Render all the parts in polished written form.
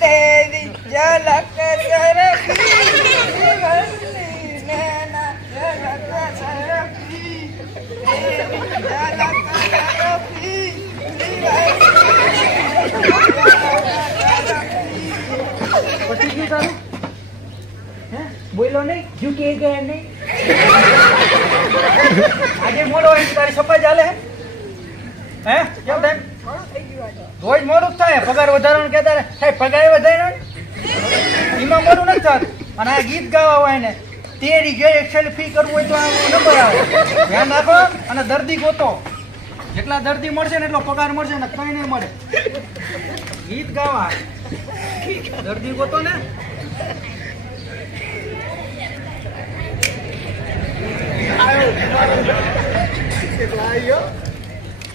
તેરી ઝલક બોલો નહીં ઝૂકી ગયા નહીં આજે મોડો હોય તારી સફાઈ ચાલે હે કેમ થાય રોજ મોડું જ થાય પગાર વધારવાનું કે તારે સાહેબ પગાર વધારે એમાં મોડું નથી થતું અને આ ગીત ગાવા હોય ને તેરી જે એક્સેલ ફી કરવું હોય તો આ નંબર આવે ધ્યાન રાખો અને દર્દી ગોતો જેટલા દર્દી મળશે ને એટલો પગાર મળશે ને કઈ નહીં મળે ગીત ગાવા દર્દી ગોતો ને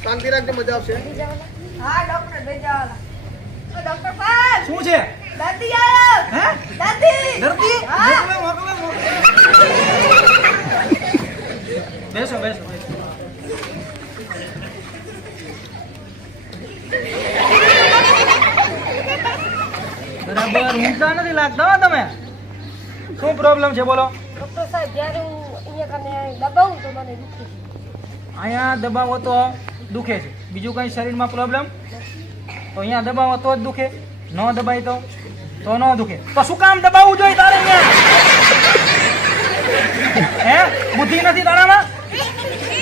શાંતિ રાખજો મજા આવશે હા ડોક્ટર ભેજાવાલા ડોક્ટર પાલ શું છે દર્દી આવ્યો હે દર્દી દર્દી હા. મોકલો બેસો બેસો બેસો બરાબર ઊંચા નથી લાગતા હો તમે શું પ્રોબ્લેમ છે બોલો ડોક્ટર સાહેબ જ્યારે હું અહીંયા કને દબાવું તો મને દુખે છે. અહીંયા દબાવો તો દુખે છે બીજું કઈ શરીરમાં પ્રોબ્લેમ તો અહીંયા દબાવો તો જ દુખે ન દબાય તો ન દુખે તો શું કામ દબાવવું જોઈએ તારે અહીંયા હે બુદ્ધિ નથી તારામાં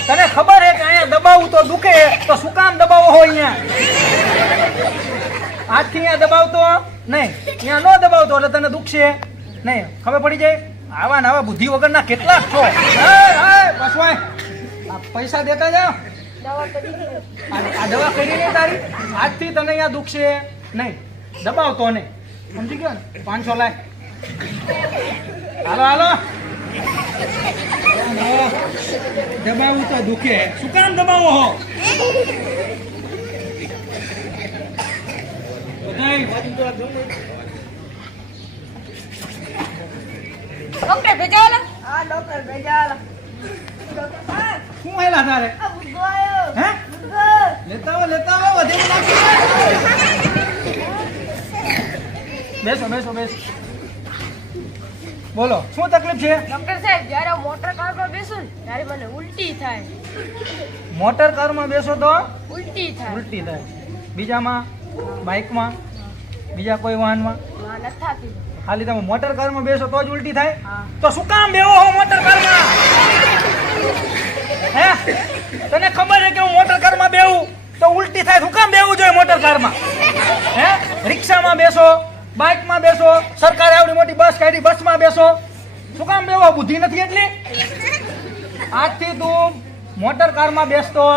તને ખબર હે કે અહીંયા દબાવવું તો દુખે તો શું કામ દબાવો હોય અહીંયા આજથી અહીંયા દબાવતો નહીં અહીંયા ન દબાવતો એટલે તને દુખશે નહીં ખબર પડી જાય આવા ને આવા બુદ્ધિ વગરના કેટલાક છો પસવાય પૈસા દેતા જાઓ દવા કરી છે. આ દવા કરી નહીં તારી આજથી તને અહીંયા દુખશે નહીં દબાવતો નહીં સમજી ગયો ને 500 લાય હાલો હાલો દબાવવું તો દુખે શું કામ દબાવો હો ડોક્ટર ભેજાવાલા હા ડોક્ટર ભેજાવાલા ડોક્ટર પાલ શું હેલા તારે આ બુદ્ધો આવ્યો હે બુદ્ધો લેતા આવો વધેલું નાખી બેસો બેસો બેસો બોલો શું તકલીફ છે ડોક્ટર સાહેબ જ્યારે હું મોટર કારમાં બેસું ને ત્યારે મને ઉલટી થાય મોટર કારમાં બેસો તો ઉલટી થાય ઉલટી થાય બીજામાં બાઇકમાં બીજા કોઈ વાહનમાં ના નથી થતી ખાલી તમે મોટર કારમાં બેસો તો જ ઉલટી થાય હા તો શું કામ બેવો હો મોટર કારમાં હે તને ખબર છે કે હું મોટર કારમાં બેહું તો ઉલટી થાય શું કામ બેવું જોઈએ મોટર કારમાં હે રિક્ષામાં બેસો બાઇકમાં બેસો સરકારે આવડી મોટી બસ કાઢી બસમાં બેસો શું કામ બેવો બુદ્ધિ નથી એટલી આજથી તું મોટર કારમાં બેસતો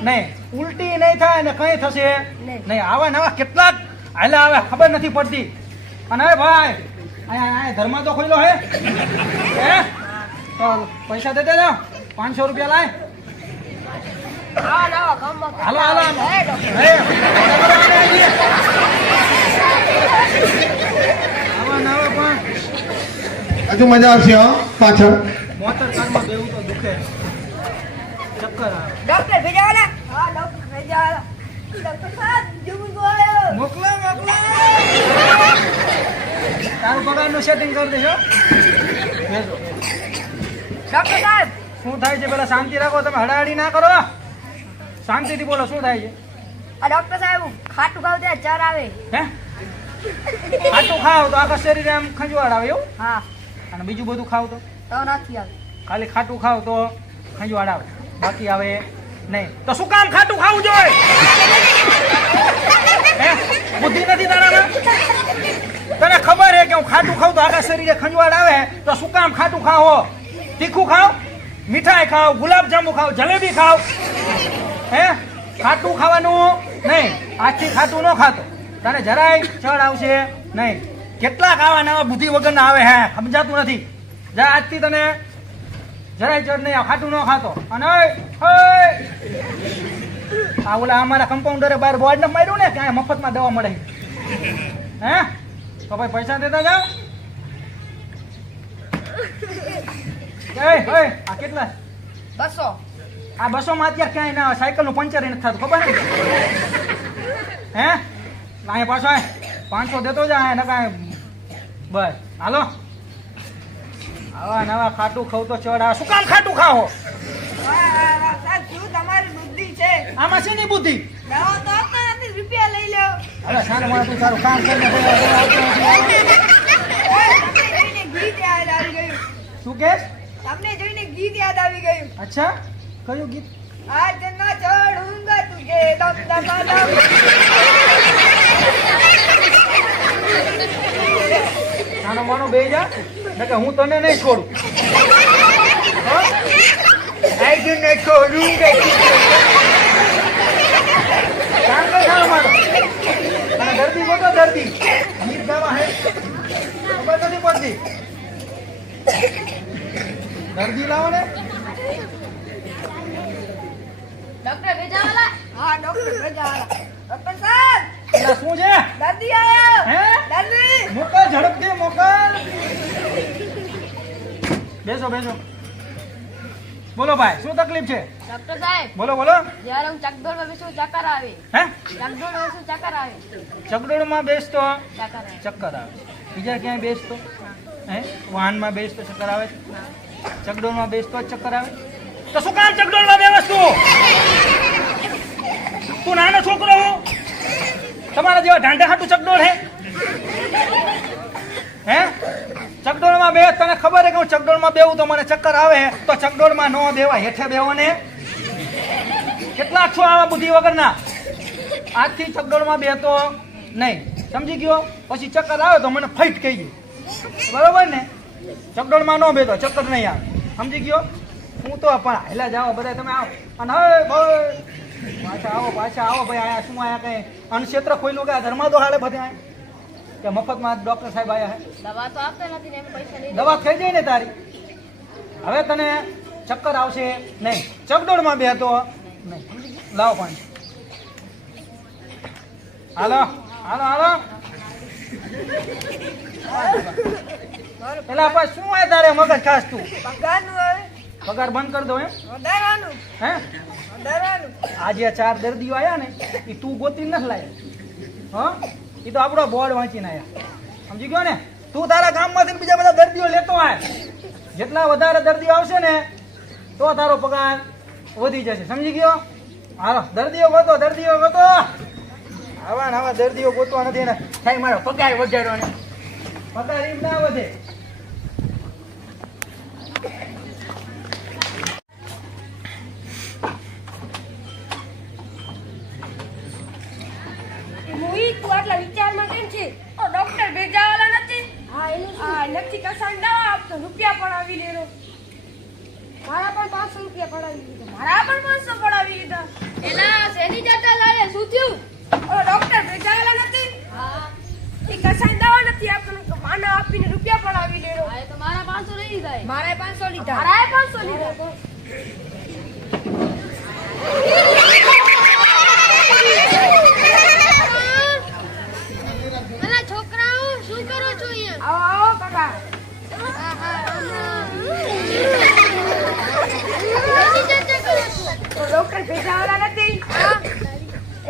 નહીં ઉલટી નહીં થાય ને કઈ થશે નહીં આવા નવા કેટલાક હાલે આવે ખબર નથી પડતી અને હવે ભાઈ અહીંયા ધર્મા તો ખોઈલો હે તો પૈસા દેતે જાઓ 500 રૂપિયા લાય હા નવા કામમાં હાલો હાલો હે ડોક્ટર આવા નવા પણ હજુ મજા આવશે હો પાછળ મોટર કારમાં બેવું તો દુખે ચક્કર આવે ડોક્ટર ભેજાવાલા હા ડોક્ટર ભેજાવાલા ડોક્ટર સાહેબ બુદ્ધો આવ્યો મોકલો તારું પગારનું સેટિંગ કરી દેજો બેસો ડોક્ટર સાહેબ શું થાય છે પેલા શાંતિ રાખો તમે હડાહડી ના કરો શાંતિથી બોલો શું થાય છે આ ડોક્ટર સાહેબ ખાટું ખાવ ત્યાં ચર આવે હે આટલું ખાવ તો આખા શરીરે આમ ખંજવાળ આવે એવું હા અને બીજું બધું ખાવ તો તો નથી આવે ખાલી ખાટું ખાવ તો ખંજવાળ આવે બાકી આવે નહીં તો શું કામ ખાટું ખાવું જોઈએ હે બુદ્ધિ નથી તારામાં તને ખબર છે કે હું ખાટું ખાવ તો આખા શરીરે ખંજવાળ આવે તો શું કામ ખાટું ખાવો તીખું ખાવ મીઠાઈ ખાવ ગુલાબજાંબુ ખાવ જલેબી ખાવ હે ખાટું ખાવાનું નહીં આજથી ખાટું ન ખાતો તને જરાય ચડ આવશે નહીં કેટલાક આવા નવા બુદ્ધિ વગરના આવે હે સમજાતું નથી જા આજથી તને જરાય ચડ નહીં ખાટું ન ખાતો અને આ ઓલા અમારા કમ્પાઉન્ડરે બહાર બોર્ડ ને માર્યું ને કે મફતમાં દવા મળે હે તો ભાઈ પૈસા દેતા જાઓ. આ કેટલા? 200. આ 200 માં અત્યારે ક્યાંય ના સાયકલ નું પંચર નથી થતું ખબર ને? હે અહીંયા પાછો 500 દેતો જા ને કાંઈ બસ હાલો. આવા નવા ખાટું ખાવ તો ચડા. શું કામ ખાટું ખાઓ? શું તમારી બુદ્ધિ છે? આમાં શેની બુદ્ધિ? દવા તો આપતા નથી, રૂપિયા લઈ લો. અરે સારું મને તું તારું કામ કરીને તમને જોઈને ગીત યાદ આવી ગયું. શું કે? તમને જોઈને ગીત યાદ આવી ગયું. અચ્છા કયું ગીત? આજ ન છોડુંગા તુજે દમ દમ દમ. નાનો માનો બે જા નકે હું તને નહીં છોડું. આજ ન છોડુંગા કામ કર નાનો માનો. અને દર્દી બોલો દર્દી ગીત ગાવા હે ખબર નથી પડતી. દર્દી લાવો ને. ડોક્ટર ભેજાવાલા. હા ડોક્ટર ભેજાવાલા. ડોક્ટર સાહેબ એટલે શું છે? દર્દી આયો. હે દર્દી મોકલ ઝડપથી મોકલ. બેસો બેસો. બોલો ભાઈ શું તકલીફ છે? ડોક્ટર સાહેબ, બોલો બોલો. જ્યારે હું ચકડોળમાં બેસું ચક્કર આવે. હે ચકડોળમાં બેસું ચક્કર આવે. ચકડોળમાં બેસતો ચક્કર આવે. ચક્કર આવે. બીજા ક્યાંય બેસતો? હે વાહનમાં બેસતો ચક્કર આવે? ચકડોળમાં બેસતો જ ચક્કર આવે? તો શું કામ ચકડોળમાં બેવસ તું? તું નાનો છોકરો હું? તમારા જેવા ઢાંઢા હાટું ચકડોળ હે ચકડોળમાં બે તને ખબર હે કે હું ચકડોળમાં બેવું તો મને ચક્કર આવે તો ચકડોળમાં નો બેવા હેઠે બેવો ને. કેટલા છો આવા બુદ્ધિ વગરના? આજથી ચકડોળમાં બેતો નહીં સમજી ગયો. પછી ચક્કર આવે તો મને ફાઈટ કહી ગઈ બરોબર ને? ચકડોળમાં ન બેતો ચક્કર નહીં આવે સમજી ગયો. હું તો પણ હાલા જાઓ બધા તમે આવો અને હવે પાછા આવો ભાઈ. આયા શું આયા કઈ અનક્ષેત્ર ખોલ્યું કે આ ધર્માદો હાલે બધે આયા કે મફતમાં ડોક્ટર સાહેબ આયા હે? દવા તો આપતા નથી ને એમ પૈસા લઈ દવા ખાઈ જાય ને તારી. હવે તને ચક્કર આવશે નહીં. ચકડોળમાં બેતો નહીં. લાવો પાણી. હાલો હાલો હાલો. પેલા આપણે શું હોય તારે મગજ ખાસ તું? પગારનું હવે પગાર બંધ કરી દો એમ? વધારવાનું. હે વધારવાનું. આજે 4 દર્દીઓ આયા ને એ તું ગોતી નથી લાયા. હા એ તો આપણો બોર્ડ વાંચીને આયા સમજી ગયો ને? તું તારા ગામમાંથી બીજા બધા દર્દીઓ લેતો આય. જેટલા વધારે દર્દીઓ આવશે ને તો તારો પગાર વધી જશે સમજી ગયો. હાલો દર્દીઓ ગોતો દર્દીઓ ગોતો. આવા ને આવા દર્દીઓ ગોતવા નથી ને થાય મારો પગાર વધાર્યો ને પગાર એમ ના વધે. મોહિત, તું આટલા વિચારમાં કેમ છે? ઓ ડોક્ટર ભેજાવાલા નથી? હા એનું આ નથી કસાણ દવા આપતો રૂપિયા પડાવી લેરો. મારા પણ 500 રૂપિયા પડાવી લીધા. મારા પણ 500 પડાવી લીધા. એના શેની જાતા લાલે શું થયું? ઓ ડોક્ટર ભેજાવાલા નથી? હા એ કસાણ દવા નથી આપતો માના આપીને રૂપિયા પડાવી લેરો. હા તો મારા 500 લઈ લીધા. મારા 500 લીધા. મારા 500 લીધા. છોકરાઓ શું કરો છો અહીંયા? આવો આવો કાકા. ડોક્ટર ભેજાવાલા નથી?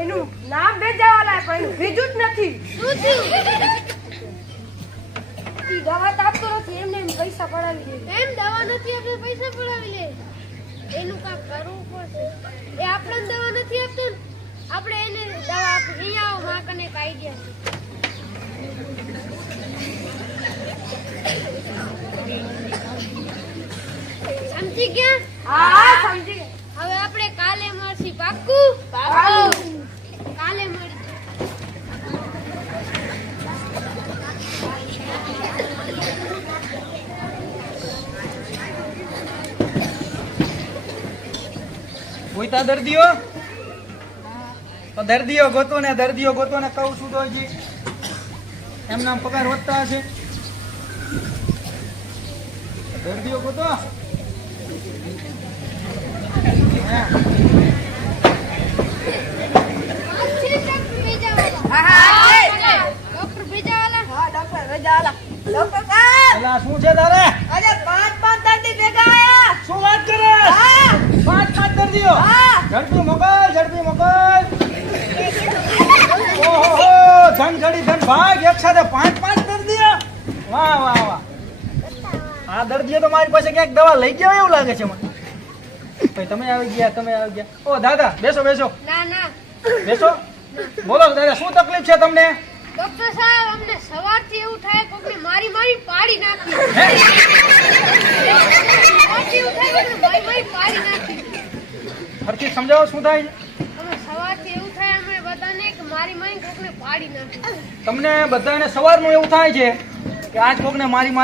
એનું નામ ભેજાવાલા પણ એનું ભેજું જ નથી. શું થયું? દવા તો આપતો નથી એમને એમ પૈસા પડાવી લે. એમ દવા નથી આપણે પૈસા પડાવી લે. એનું કામ કરવું પડશે. એ આપણને દવા નથી આપતો ને આપણે એને દવા આપી. અહીંયા આવો માં કને એક આઈડિયા છે. સમજી ગયા? હા સમજી ગયા. હવે આપણે કાલે મળશી. પાક્કું? પાક્કું. કાલે મળી. ગોઈતા દર્દીઓ તો દર્દીઓ ગોતો ને કહું છું તો હજી એમના પગાર વધતા હશે. દર્દીઓ ગોતો. હા હા ડોક્ટર સાહેબ એલા શું છે તારે? અરે 5 દર્દી ભેગા આયા. શું વાત કરે? હા 5 દર્દીઓ? હા ઝડપી મોકલ, ઝડપી મોકલ. ઓહો, ધન ઘડી ધન ભાગ, એક સાથે 5 દર્દીઓ? વાહ વાહ વાહ. આ દર્દીઓ તો મારી પાસે ક્યાંક દવા લઈ ગયા હોય એવું લાગે છે મને. ભાઈ તમે આવી ગયા. ઓ દાદા બેસો બેસો ના ના બેસો. બોલો દાદા શું તકલીફ છે તમને? ડોક્ટર સાહેબ અમને સવારથી એવું થાય કોકને મારી પાડી નાખી. હે? સવારથી એવું થાય કોકને મારી પાડી નાખી. ફરથી સમજાવો શું થાય છે? અમે સવારથી એવું થાય અમે બધાને કે મારી કોકને પાડી નાખી. તમને બધાને સવારનું એવું થાય છે કે આજ કોકને મારી